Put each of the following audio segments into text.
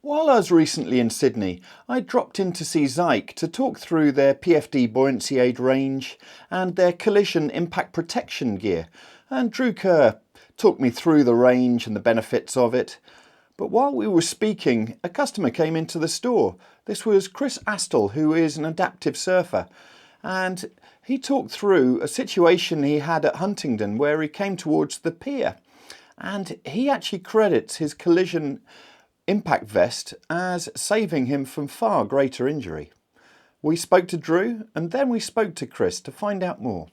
While I was recently in Sydney, I dropped in to see Zhik to talk through their PFD buoyancy aid range and their collision impact protection gear, and Drue Kerr talked me through the range and the benefits of it. But while we were speaking, a customer came into the store. This was Chris Astill, who is an adaptive surfer, and he talked through a situation he had at Huntingdon where he came towards the pier, and he actually credits his collision impact vest as saving him from far greater injury. We spoke to Drue and then we spoke to Chris to find out more.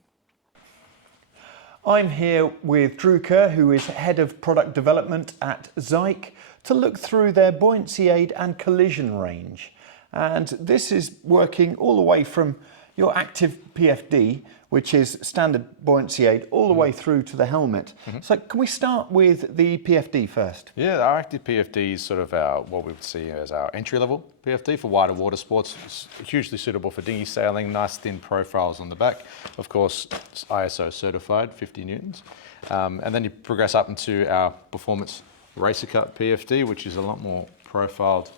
I'm here with Drue Kerr, who is Head of Product Development at Zhik, to look through their buoyancy aid and collision range. And this is working all the way from your active PFD, which is standard buoyancy aid, all the way through to the helmet. So can we start with the PFD first? Yeah, our active PFD is sort of what we would see as our entry-level PFD for wider water sports. It's hugely suitable for dinghy sailing, nice thin profiles on the back. Of course, it's ISO certified, 50 newtons. And then you progress up into our performance racer cut PFD, which is a lot more profiled,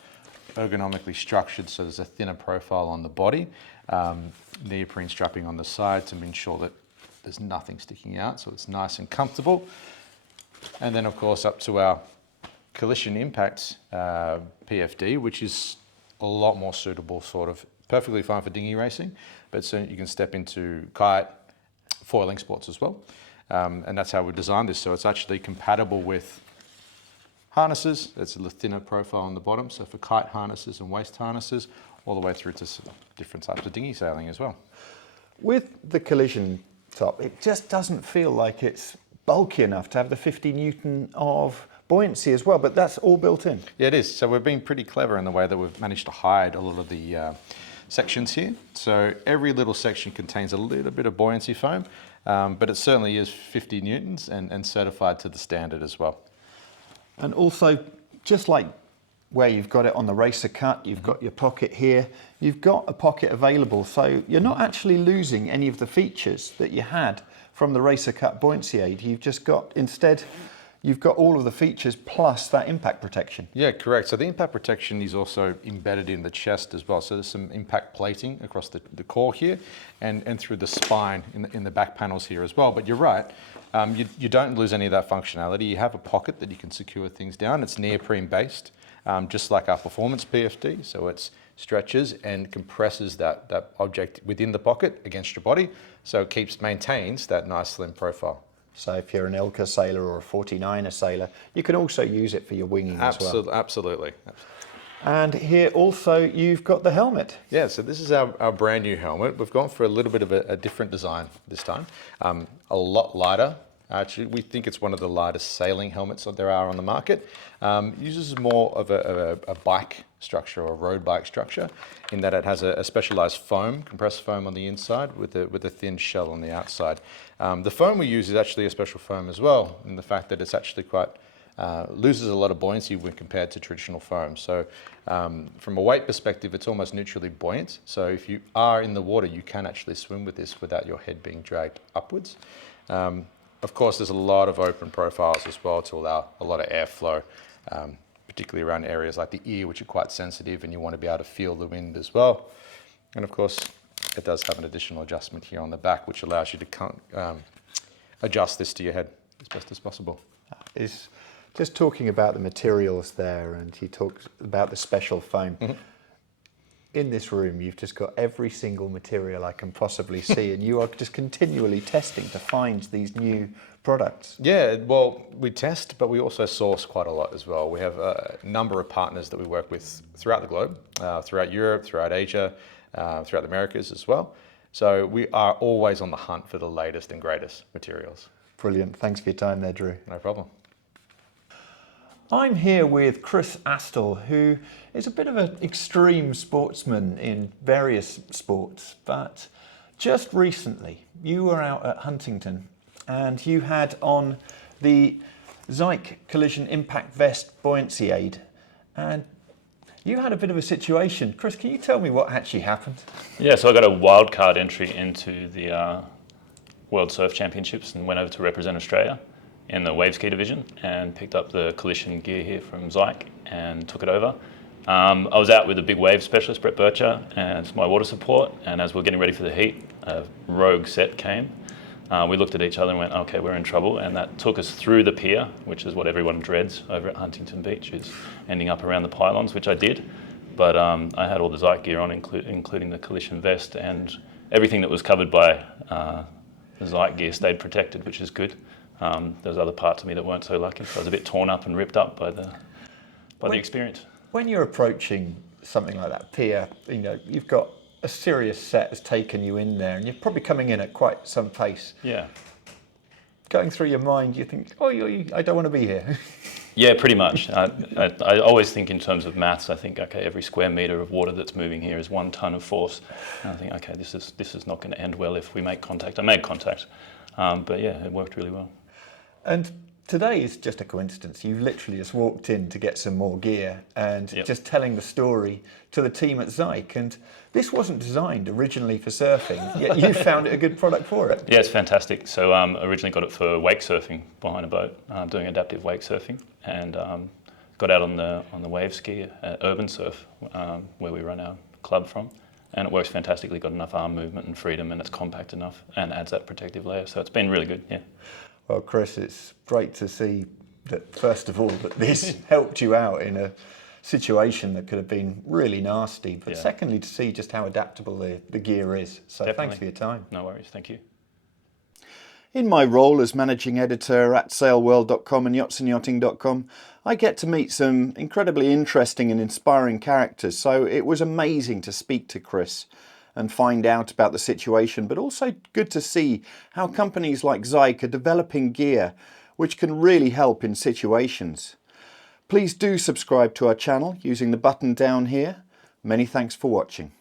ergonomically structured, so there's a thinner profile on the body. Neoprene strapping on the side to ensure that there's nothing sticking out, so it's nice and comfortable. And then of course up to our Kollition impact PFD, which is a lot more suitable, sort of perfectly fine for dinghy racing, but soon you can step into kite, foiling sports as well. And that's how we designed this, so it's actually compatible with harnesses. It's a thinner profile on the bottom, so for kite harnesses and waist harnesses, all the way through to different types of dinghy sailing as well. With the Kollision top, it just doesn't feel like it's bulky enough to have the 50 Newton of buoyancy as well, but that's all built in. Yeah, it is. So we've been pretty clever in the way that we've managed to hide a lot of the sections here. So every little section contains a little bit of buoyancy foam, but it certainly is 50 Newtons and certified to the standard as well. And also, just like where you've got it on the racer cut, you've got your pocket here, you've got a pocket available, so you're not actually losing any of the features that you had from the racer cut buoyancy aid. You've just got, instead, you've got all of the features plus that impact protection. Yeah, correct. So the impact protection is also embedded in the chest as well. So there's some impact plating across the core here and through the spine in the back panels here as well. But you're right, you don't lose any of that functionality. You have a pocket that you can secure things down. It's neoprene based. Just like our performance PFD, so it stretches and compresses that object within the pocket against your body, so it maintains that nice slim profile. So if you're an Ilka sailor or a 49er sailor, you can also use it for your winging as well. Absolutely. And here also you've got the helmet. Yeah, so this is our brand new helmet. We've gone for a little bit of a different design this time, a lot lighter. Actually, we think it's one of the lightest sailing helmets that there are on the market. It uses more of a bike structure or a road bike structure in that it has a specialized foam, compressed foam on the inside with a thin shell on the outside. The foam we use is actually a special foam as well, in the fact that it's actually quite, loses a lot of buoyancy when compared to traditional foam. So from a weight perspective, it's almost neutrally buoyant. So if you are in the water, you can actually swim with this without your head being dragged upwards. Of course, there's a lot of open profiles as well to allow a lot of airflow, particularly around areas like the ear, which are quite sensitive, and you want to be able to feel the wind as well. And of course, it does have an additional adjustment here on the back, which allows you to adjust this to your head as best as possible. Is just talking about the materials there, and he talks about the special foam. In this room, you've just got every single material I can possibly see, and you are just continually testing to find these new products. Yeah, well, we test, but we also source quite a lot as well. We have a number of partners that we work with throughout the globe, throughout Europe, throughout Asia, throughout the Americas as well. So we are always on the hunt for the latest and greatest materials. Brilliant. Thanks for your time there, Drue. No problem. I'm here with Chris Astill, who is a bit of an extreme sportsman in various sports, but just recently you were out at Huntingdon and you had on the Zhik Collision Impact Vest buoyancy aid, and you had a bit of a situation. Chris, can you tell me what actually happened? Yeah, so I got a wildcard entry into the World Surf Championships and went over to represent Australia in the wave ski division and picked up the Kollition gear here from Zhik and took it over. I was out with a big wave specialist, Brett Bircher, and my water support, and as we were getting ready for the heat, a rogue set came. We looked at each other and went, okay, we're in trouble, and that took us through the pier, which is what everyone dreads over at Huntingdon Beach, is ending up around the pylons, which I did. But I had all the Zhik gear on, including the Kollition vest, and everything that was covered by the Zhik gear stayed protected, which is good. There was other parts of me that weren't so lucky, so I was a bit torn up and ripped up by the experience. When you're approaching something like that pier, you've got a serious set has taken you in there, and you're probably coming in at quite some pace. Yeah. Going through your mind, you think, I don't want to be here. Yeah, pretty much. I always think in terms of maths. I think, okay, every square metre of water that's moving here is 1 tonne of force. And I think, okay, this is not going to end well if we make contact. I made contact, but yeah, it worked really well. And today is just a coincidence. You've literally just walked in to get some more gear and just telling the story to the team at Zhik. And this wasn't designed originally for surfing, yet you found it a good product for it. Yeah, it's fantastic. So originally got it for wake surfing behind a boat, doing adaptive wake surfing, and got out on the wave ski at Urban Surf, where we run our club from. And it works fantastically, got enough arm movement and freedom, and it's compact enough and adds that protective layer. So it's been really good, yeah. Well, Chris, it's great to see that, first of all, that this helped you out in a situation that could have been really nasty, but secondly, to see just how adaptable the gear is. So Thanks for your time. No worries, thank you. In my role as managing editor at sailworld.com and yachtsandyachting.com, I get to meet some incredibly interesting and inspiring characters, so it was amazing to speak to Chris and find out about the situation, but also good to see how companies like Zhik are developing gear which can really help in situations. Please do subscribe to our channel using the button down here. Many thanks for watching.